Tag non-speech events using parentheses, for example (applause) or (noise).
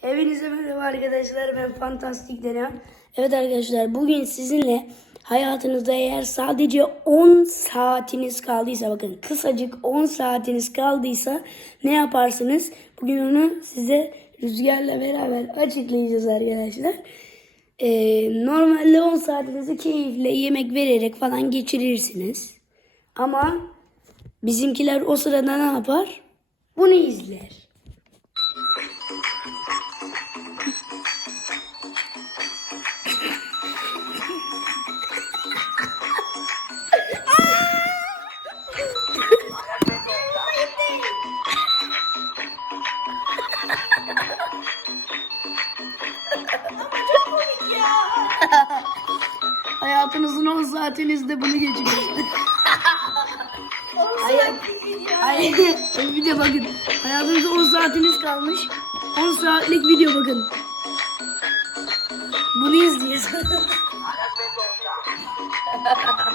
Hepinize merhaba arkadaşlar ben Fantastik Dena. Evet arkadaşlar bugün sizinle hayatınızda eğer sadece 10 saatiniz kaldıysa bakın kısacık 10 saatiniz kaldıysa ne yaparsınız? Bugün onu size Rüzgar'la beraber açıklayacağız arkadaşlar. Ee, normalde 10 saatinizi keyifle yemek vererek falan geçirirsiniz. Ama bizimkiler o sırada ne yapar? Bunu izler. Hayatınızın 10 saatinizde bunu geçiriyorsunuz. Hayır. Hayır. video bakın. Hayatınızda 10 saatiniz kalmış. 10 saatlik video bakın. Bunu izliyorsunuz. (laughs)